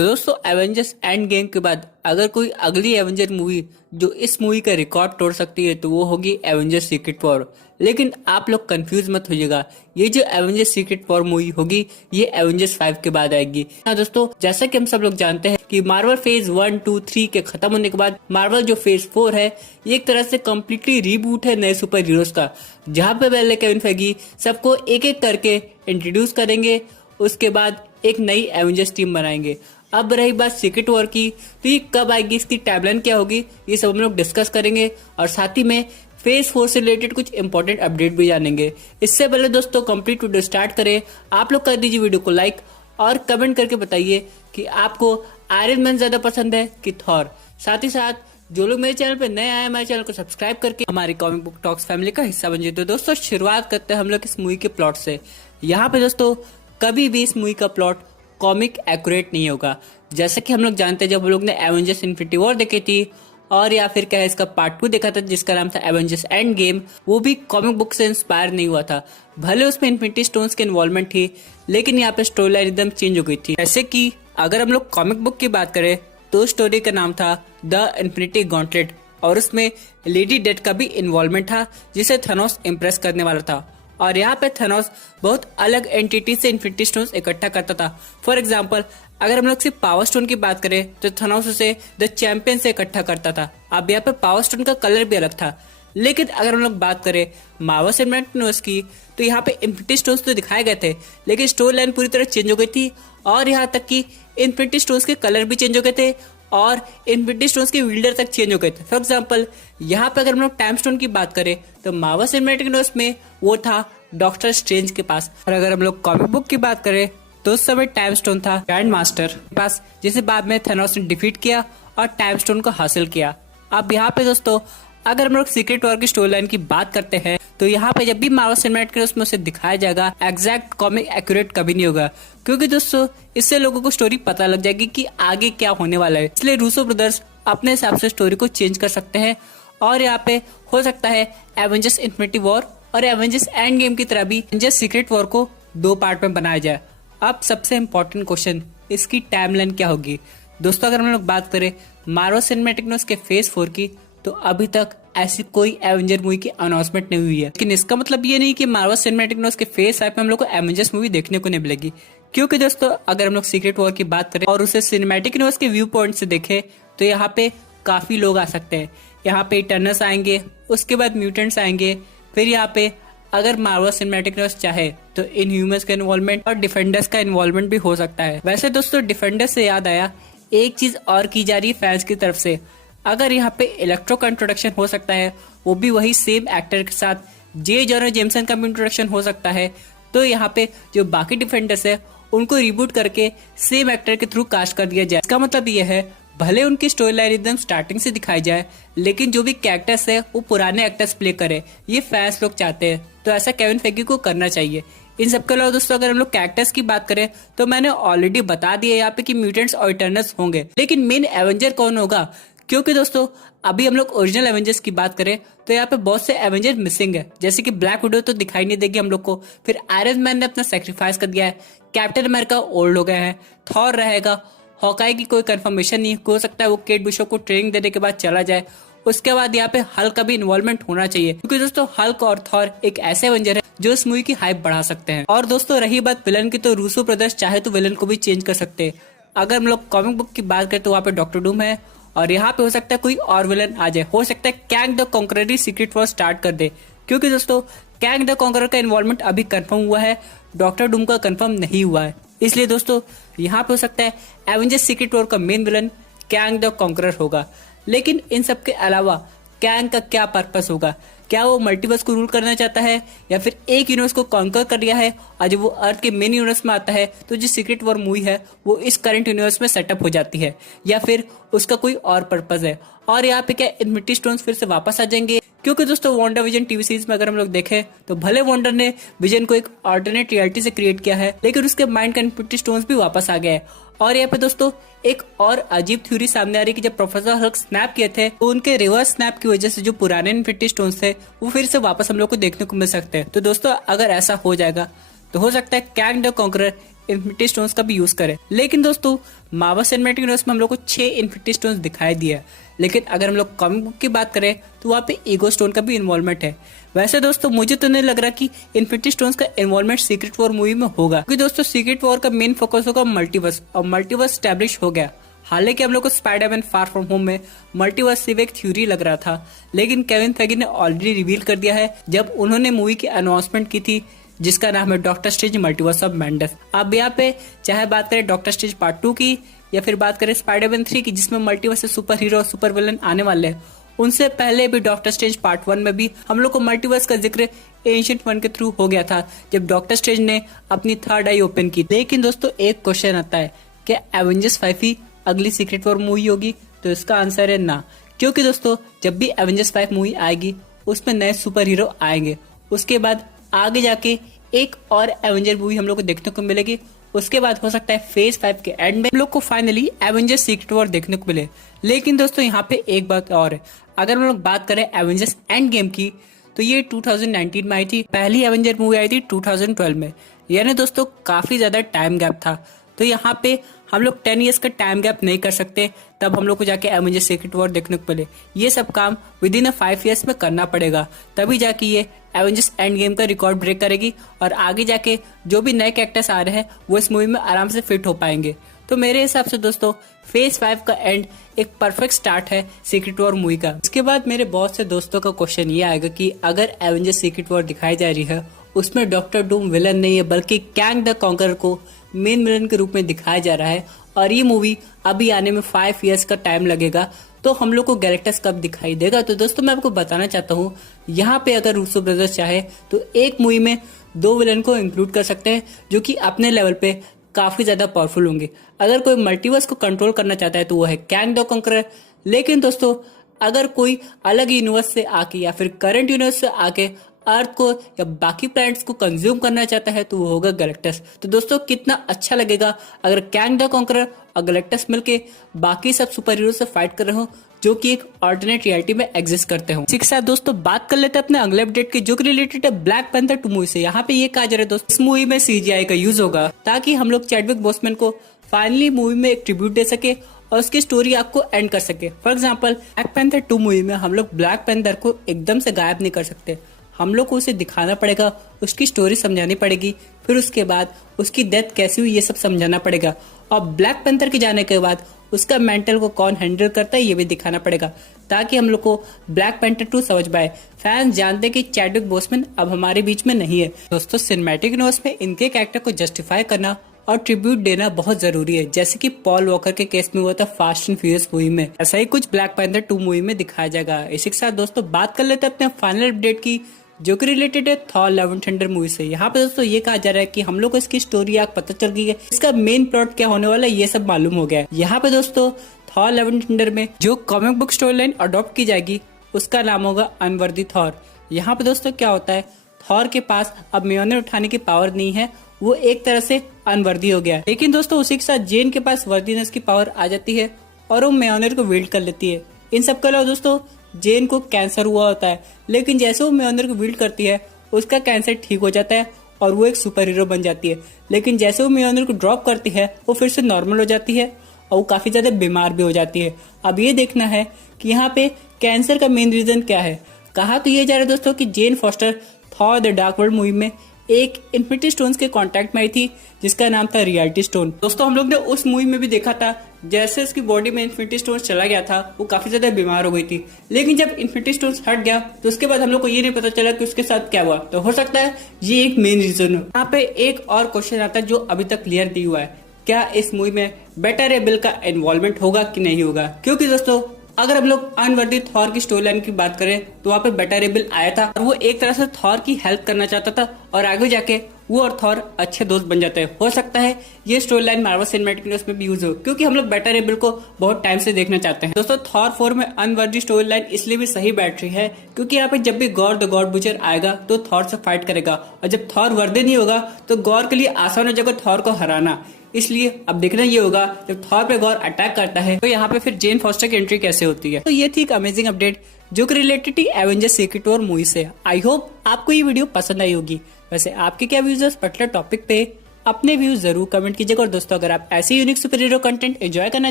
तो दोस्तों Avengers end game के बाद अगर कोई अगली एवेंजर मूवी जो इस मूवी का रिकॉर्ड तोड़ सकती है तो वो होगी एवेंजर्स सीक्रेट वॉर। लेकिन आप लोग कंफ्यूज मत होइएगा, ये जो एवेंजर्स सीक्रेट वॉर मूवी होगी ये एवेंजर्स 5 के बाद आएगी। हाँ दोस्तों, जैसा कि हम सब लोग जानते हैं कि मार्वल फेज 1, 2, 3 के खत्म होने के बाद मार्वल जो फेज 4 है ये एक तरह से कम्प्लीटली रीबूट है नए सुपर हीरोज का, जहाँ पे पहले केविन फेगी सबको एक एक करके इंट्रोड्यूस करेंगे, उसके बाद एक नई एवेंजर्स टीम बनाएंगे। अब रही बात सीक्रेट वॉर की, तो ये कब आएगी, इसकी टाइमलाइन क्या होगी, ये सब हम लोग डिस्कस करेंगे और साथ ही में फेज 4 से रिलेटेड कुछ इंपॉर्टेंट अपडेट भी जानेंगे। इससे पहले दोस्तों कंप्लीट वीडियो स्टार्ट करें, आप लोग कर दीजिए वीडियो को लाइक और कमेंट करके बताइए कि आपको आयरन मैन ज्यादा पसंद है कि थॉर। साथ ही साथ जो लोग मेरे चैनल पे नए आए मेरे चैनल को सब्सक्राइब करके हमारी कॉमिक बुक टॉक्स फैमिली का हिस्सा बन जाए। तो दोस्तों शुरुआत करते हैं हम लोग इस मूवी के प्लॉट से। यहाँ पे दोस्तों कभी भी इस मूवी का प्लॉट कॉमिक एक्यूरेट नहीं होगा। जैसे कि हम लोग जानते हैं जब हम लोग ने एवेंजर्स इन्फिनिटी वॉर देखी थी और या फिर क्या है इसका पार्ट 2 देखा था जिसका नाम था एवेंजर्स एंड गेम, वो भी कॉमिक बुक से इंस्पायर नहीं हुआ था। भले उसमें इन्फिनिटी स्टोन्स की इन्वॉल्वमेंट थी लेकिन यहाँ पे स्टोरी लाइन एकदम चेंज हो गई थी। जैसे कि अगर हम लोग कॉमिक बुक की बात करें तो स्टोरी का नाम था द इन्फिनिटी गॉन्टलेट और उसमें लेडी डेथ का भी इन्वॉल्वमेंट था जिसे थेनोस इम्प्रेस करने वाला था। और यहाँ पे थेनोस बहुत अलग एंटिटी से इन्फिनिटी स्टोन्स इकट्ठा करता था। फॉर एग्जाम्पल अगर हम लोग सिर्फ पावर स्टोन की बात करें तो थेनोस उसे द चैंपियन से इकट्ठा करता था। अब यहाँ पे पावर स्टोन का कलर भी अलग था। लेकिन अगर हम लोग बात करें मार्वल सिनेमैटिक यूनिवर्स की तो यहाँ पे इन्फिनिटी स्टोन्स तो दिखाए गए थे लेकिन स्टोरी लाइन पूरी तरह चेंज हो गई थी और यहाँ तक कि इन्फिनिटी स्टोन्स के कलर भी चेंज हो गए थे और इन्फिनिटी स्टोन्स के विल्डर तक चेंज हो गए थे। फॉर एग्जाम्पल यहाँ पे अगर हम लोग टाइम स्टोन की बात करें तो मार्वल सिनेमैटिक यूनिवर्स में वो था डॉक्टर स्ट्रेंज के पास, और अगर हम लोग कॉमिक बुक की बात करें तो उस समय टाइम स्टोन था ग्रैंड मास्टर के पास जिसे बाद में थेनोस ने डिफीट किया और टाइम स्टोन को हासिल किया। अब यहाँ पे दोस्तों अगर हम लोग सीक्रेट वॉर की स्टोरी लाइन की बात करते हैं तो यहाँ पे जब भी मार्वल सिनेमैटिक यूनिवर्स में उसे दिखाया जाएगा एग्जैक्ट कॉमिक एक्यूरेट कभी नहीं होगा, क्योंकि दोस्तों इससे लोगों को स्टोरी पता लग जाएगी कि आगे क्या होने वाला है। इसलिए रूसो ब्रदर्स अपने हिसाब से स्टोरी को चेंज कर सकते हैं और यहाँ पे हो सकता है एवेंजर्स इन्फिनिटी वॉर और एवेंजर्स एंड गेम की तरह भी एवेंजर्स सीक्रेट वॉर को 2 पार्ट में बनाया जाए। अब सबसे इम्पोर्टेंट क्वेश्चन, इसकी टाइमलाइन क्या होगी। दोस्तों अगर हम लोग बात करें मार्वल सिनेमैटिक यूनिवर्स के फेज 4 की तो अभी तक ऐसी कोई एवेंजर मूवी की अनाउंसमेंट नहीं हुई है। लेकिन इसका मतलब ये नहीं कि मार्वल सिनेमैटिक यूनिवर्स के फेज 5 में हम लोग को एवेंजर्स मूवी देखने को नहीं मिलेगी, क्योंकि दोस्तों अगर हम लोग सीक्रेट वॉर की बात करें और उसे सिनेमैटिक यूनिवर्स के व्यू पॉइंट से देखें तो यहाँ पे काफी लोग आ सकते हैं। यहाँ पे इटर्नल्स आएंगे, उसके बाद म्यूटेंट्स आएंगे, फिर यहाँ पे अगर मार्वल सिनेमैटिक यूनिवर्स चाहे तो इनह्यूमंस का इन्वॉल्वमेंट और डिफेंडर्स का इन्वॉल्वमेंट भी हो सकता है। वैसे दोस्तों डिफेंडर्स से याद आया, एक चीज और की जा रही है फैंस की तरफ से, अगर यहाँ पे इलेक्ट्रो का इंट्रोडक्शन हो सकता है वो भी वही सेम एक्टर के साथ, जे जॉनर जेमसन का भी इंट्रोडक्शन हो सकता है, तो यहाँ पे जो बाकी डिफेंडर्स है उनको रिबूट करके सेम एक्टर के थ्रू कास्ट कर दिया जाए। इसका मतलब ये है भले उनकी स्टोरी लाइन एकदम स्टार्टिंग से दिखाई जाए लेकिन जो भी कैरेक्टर्स है वो पुराने एक्टर्स प्ले करे, ये फैंस लोग चाहते हैं, तो ऐसा केविन फेगी को करना चाहिए। इन सबके अलावा दोस्तों अगर हम लोग कैरेक्टर्स की बात करें तो मैंने ऑलरेडी बता दिया यहाँ पे कि म्यूटेंट्स और इटर्नल्स होंगे, लेकिन मेन एवेंजर कौन होगा, क्योंकि दोस्तों अभी हम लोग ओरिजिनल एवेंजर्स की बात करें तो यहाँ पे बहुत से एवेंजर मिसिंग है। जैसे कि ब्लैक विडो तो दिखाई नहीं देगी हम लोग को, फिर आयरन मैन ने अपना सेक्रीफाइस कर दिया है, कैप्टन अमेरिका ओल्ड हो गए हैं, थॉर रहेगा, हॉकाई की कोई कंफर्मेशन नहीं, हो सकता है वो केट बिशप को ट्रेनिंग देने के बाद चला जाए। उसके बाद यहाँ पे हल्क का भी इन्वॉल्वमेंट होना चाहिए, क्योंकि दोस्तों हल्क और थॉर एक ऐसे एवेंजर है जो इस मूवी की हाइप बढ़ा सकते हैं। और दोस्तों रही बात विलन की तो रूसो ब्रदर्स चाहे तो विलन को भी चेंज कर सकते हैं। अगर हम लोग कॉमिक बुक की बात करें तो वहाँ पे डॉक्टर डूम है और यहाँ पे हो सकता है कोई और विलन आ जाए, हो सकता है Kang the conqueror secret war start कर दे, क्योंकि दोस्तों कैंग द कॉन्करर का इन्वॉल्वमेंट अभी कंफर्म हुआ है, डॉक्टर डूम का कंफर्म नहीं हुआ है। इसलिए दोस्तों यहाँ पे हो सकता है एवेंजर्स सीक्रेट वॉर का main villain Kang the conqueror होगा। लेकिन इन सब के अलावा कैंग का क्या पर्पस होगा, क्या वो मल्टीवर्स को रूल करना चाहता है या फिर एक यूनिवर्स को कॉन्कर कर लिया है और जब वो अर्थ के मेन यूनिवर्स में आता है तो जो सीक्रेट वॉर मूवी है वो इस करंट यूनिवर्स में सेटअप हो जाती है, या फिर उसका कोई और पर्पस है। और यहाँ पे क्या इन्फिनिटी स्टोन्स फिर से वापस आ जाएंगे, क्योंकि दोस्तों वांडा विजन टीवी सीरीज में अगर हम लोग देखें तो भले वांडा ने विजन को एक ऑल्टरनेट रियलिटी से क्रिएट किया है लेकिन उसके माइंड का इन्फिनिटी स्टोन्स भी वापस आ गया है। और यहाँ पे दोस्तों एक और अजीब थ्योरी सामने आ रही है कि जब प्रोफेसर हल्क स्नैप किए थे तो उनके रिवर्स स्नैप की वजह से जो पुराने इन्फिनिटी स्टोन्स थे वो फिर से वापस हम लोग को देखने को मिल सकते हैं। तो दोस्तों अगर ऐसा हो जाएगा तो हो सकता है Kang the conqueror infinity stones का भी यूज करें। लेकिन दोस्तों मार्वल सिनेमैटिक यूनिवर्स में हम लोग को 6 इन्फिनिटी स्टोन्स दिखाई दिया, लेकिन अगर हम लोग कॉमिक बुक की बात करें तो वहाँ पे ईगो स्टोन का भी इन्वॉल्वमेंट है। वैसे दोस्तों मुझे तो नहीं लग रहा कि इन्फिनिटी स्टोन्स का इन्वॉल्वमेंट सीक्रेट वॉर मूवी में होगा, क्योंकि दोस्तों सीक्रेट वॉर का मेन फोकस होगा मल्टीवर्स, और मल्टीवर्स स्टैब्लिश हो गया। हालांकि हम लोग को स्पाइडरमैन फार फ्रॉम होम में मल्टीवर्स सिर्फ एक थ्योरी लग रहा था, लेकिन केविन फेगी ने ऑलरेडी रिवील कर दिया है जब उन्होंने मूवी की अनाउंसमेंट की थी जिसका नाम है doctor strange multiverse of madness. अब यहाँ पे चाहे बात करें डॉक्टर स्ट्रेंज पार्ट 2 की या फिर बात करें स्पाइडरमैन 3 की जिसमें मल्टीवर्स से सुपर हीरो और सुपर विलन आने वाले हैं, उनसे पहले भी डॉक्टर स्ट्रेंज पार्ट 1 में भी हम लोग को मल्टीवर्स का जिक्र एंशिएंट वन के थ्रू हो गया था जब डॉक्टर स्ट्रेंज ने अपनी थर्ड आई ओपन की। लेकिन दोस्तों एक क्वेश्चन आता है, क्या एवेंजर्स 5 ही अगली सीक्रेट वॉर मूवी होगी? तो इसका आंसर है ना, क्योंकि दोस्तों जब भी एवेंजर्स 5 मूवी आएगी उसमें नए सुपर हीरो आएंगे, उसके बाद आगे जाके एक और एवेंजर मूवी हम लोग को देखने को मिलेगी, उसके बाद हो सकता है फेज 5 के एंड में हम लोग को फाइनली एवेंजर्स सीक्रेट वॉर देखने को मिले। लेकिन दोस्तों यहाँ पे एक बात और है, अगर हम लोग बात करें एवेंजर्स एंड गेम की तो ये 2019 में आई थी, पहली एवेंजर मूवी आई थी 2012 में, यानी दोस्तों काफी ज्यादा टाइम गैप था। तो यहाँ पे हम लोग 10 इयर्स का टाइम गैप नहीं कर सकते तब हम लोग को जाके एवेंजर्स सीक्रेट वॉर देखने को मिले। ये सब काम विद इन 5 इयर्स में करना पड़ेगा, तभी जाके ये एवेंजर्स एंड गेम का रिकॉर्ड ब्रेक करेगी और आगे जाके जो भी नए कैरेक्टर्स आ रहे हैं वो इस मूवी में आराम से फिट हो पाएंगे। तो मेरे हिसाब से दोस्तों फेज 5 का एंड एक परफेक्ट स्टार्ट है सीक्रेट वॉर मूवी का। इसके बाद मेरे बहुत से दोस्तों का क्वेश्चन ये आएगा कि अगर एवेंजर्स सीक्रेट वॉर दिखाई जा रही है उसमें डॉक्टर डूम विलन नहीं है बल्कि कैंग द कॉन्करर को मेन विलन के रूप में दिखाया जा रहा है और ये मूवी अभी आने में 5 इयर्स का टाइम लगेगा, तो हम लोग को गैलेक्टस कब दिखाई देगा? तो दोस्तों मैं आपको बताना चाहता हूँ, यहाँ पे अगर रूसो ब्रदर्स चाहे तो एक मूवी में 2 विलन को इंक्लूड कर सकते हैं जो कि अपने लेवल पे काफी ज्यादा पावरफुल होंगे। अगर कोई मल्टीवर्स को कंट्रोल करना चाहता है तो वो है कैंग द कॉन्करर। लेकिन दोस्तों अगर कोई अलग यूनिवर्स से आके या फिर करंट यूनिवर्स से आके अर्थ को या बाकी प्लैनेट्स को कंज्यूम करना चाहता है तो वो होगा गैलेक्टस। तो दोस्तों कितना अच्छा लगेगा अगर कैंग द कॉन्करर और गैलेक्टस मिलके बाकी सब सुपर हीरो से फाइट कर रहे हो जो कि एक ऑल्टरनेट रियलिटी में एग्जिस्ट करते हो। इसी के साथ दोस्तों बात कर लेते हैं अपने अगले अपडेट की जो कि रिलेटेड है ब्लैक पैंथर 2 मूवी से। यहाँ पे ये कहा जा रहा है दोस्तों इस मूवी में CGI का यूज होगा ताकि हम लोग चैडविक बोसमैन को फाइनली मूवी में एक ट्रिब्यूट दे सके और उसकी स्टोरी आपको एंड कर सके। For example black panther 2 movie में हम लोग ब्लैक पैंथर को एकदम से गायब नहीं कर सकते, हम लोग को उसे दिखाना पड़ेगा, उसकी स्टोरी समझानी पड़ेगी, फिर उसके बाद उसकी डेथ कैसी हुई ये सब समझाना पड़ेगा और ब्लैक पैंथर के जाने के बाद उसका मेंटल को कौन हैंडल करता है ये भी दिखाना पड़ेगा ताकि हम लोग को ब्लैक पैंथर 2 समझ पाए। फैंस जानते हैं कि चैडविक बोसमैन अब हमारे बीच में नहीं है। दोस्तों सिनेमैटिक यूनिवर्स में इनके कैरेक्टर को जस्टिफाई करना और ट्रिब्यूट देना बहुत जरूरी है, जैसे कि पॉल वॉकर के केस में हुआ था फास्ट एंड फ्यूरियस मूवी में, ऐसा ही कुछ ब्लैक पैंथर 2 मूवी में दिखाया जाएगा। इसी के साथ दोस्तों बात कर लेते हैं अपने फाइनल अपडेट की जो कि रिलेटेड है Thor love and thunder movie से। यहाँ पे दोस्तों ये कहा जा रहा है कि हम लोग को इसकी स्टोरी आग पता चल गई है, इसका मेन प्लॉट क्या होने वाला है ये सब मालूम हो गया है। यहाँ पे दोस्तों थॉर लव एंड थंडर में जो comic book story line adopt की जाएगी उसका नाम होगा अनवर्दी थॉर। यहाँ पे दोस्तों क्या होता है, थॉर के पास अब म्योनिर उठाने की पावर नहीं है, वो एक तरह से अनवर्दी हो गया है। लेकिन दोस्तों उसी के साथ जेन के पास वर्दीनेस की पावर आ जाती है और वो म्योनिर को विल्ड कर लेती है। इन सब के अलावा दोस्तों जेन को कैंसर हुआ होता है, लेकिन जैसे वो म्योनिर को विल्ड करती है उसका कैंसर ठीक हो जाता है और वो एक सुपर हीरो बन जाती है। लेकिन जैसे वो म्योनिर को ड्रॉप करती है वो फिर से नॉर्मल हो जाती है और वो काफी ज्यादा बीमार भी हो जाती है। अब ये देखना है कि यहाँ पे कैंसर का मेन रीजन क्या है। कहा तो ये जा रहा है दोस्तों कि जेन foster Thor the dark world movie में एक इन्फिनिटी स्टोन्स के कांटेक्ट में आई थी जिसका नाम था रियलिटी स्टोन। दोस्तों हम लोग ने उस मूवी में भी देखा था जैसे उसकी बॉडी में इन्फिनिटी स्टोन्स चला गया था वो काफी ज्यादा बीमार हो गई थी, लेकिन जब इन्फिनिटी स्टोन्स हट गया तो उसके बाद हम लोग को ये नहीं पता चला कि उसके साथ क्या हुआ। तो हो सकता है ये एक मेन रीजन हो। यहाँ पे एक और क्वेश्चन आता है जो अभी तक क्लियर नहीं हुआ है, क्या इस मूवी में बेटा रे बिल का इन्वॉल्वमेंट होगा कि नहीं होगा? क्योंकि दोस्तों अगर हम लोग अनवर्दी थॉर की स्टोरी लाइन की बात करें तो वहाँ पे बेटा रे बिल आया था और वो एक तरह से थॉर की हेल्प करना चाहता था और आगे जाके वो और थॉर अच्छे दोस्त बन जाते हैं। हो सकता है ये story line Marvel cinematic universe में भी यूज हो, क्योंकि हम लोग बेटा रे बिल को बहुत टाइम से देखना चाहते हैं। दोस्तों थॉर 4 में अनवर्दी स्टोरी लाइन इसलिए भी सही बैठ रही है क्योंकि यहाँ पे जब भी गॉर द गॉड बुचर आएगा तो थॉर से फाइट करेगा और जब थॉर वर्दी नहीं होगा तो गॉर के लिए आसान हो जाएगा थॉर को हराना। इसलिए अब देखना ये होगा जब थॉर पे गॉर अटैक करता है तो यहाँ पे फिर जेन फॉस्टर की एंट्री कैसे होती है। तो ये थी एक अमेजिंग अपडेट जो कि रिलेटेड थी एवेंजर्स सीक्रेट वॉर मूवी से। आई होप आपको ये वीडियो पसंद आई होगी। वैसे आपके क्या व्यूज है इस पर्टिकुलर टॉपिक पे अपने व्यूज जरूर कमेंट कीजिएगा। और दोस्तों अगर आप ऐसे unique super hero content enjoy करना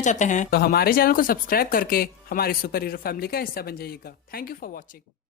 चाहते हैं तो हमारे चैनल को सब्सक्राइब करके हमारी सुपर हीरो फैमिली का हिस्सा बन जाइएगा। Thank you for watching.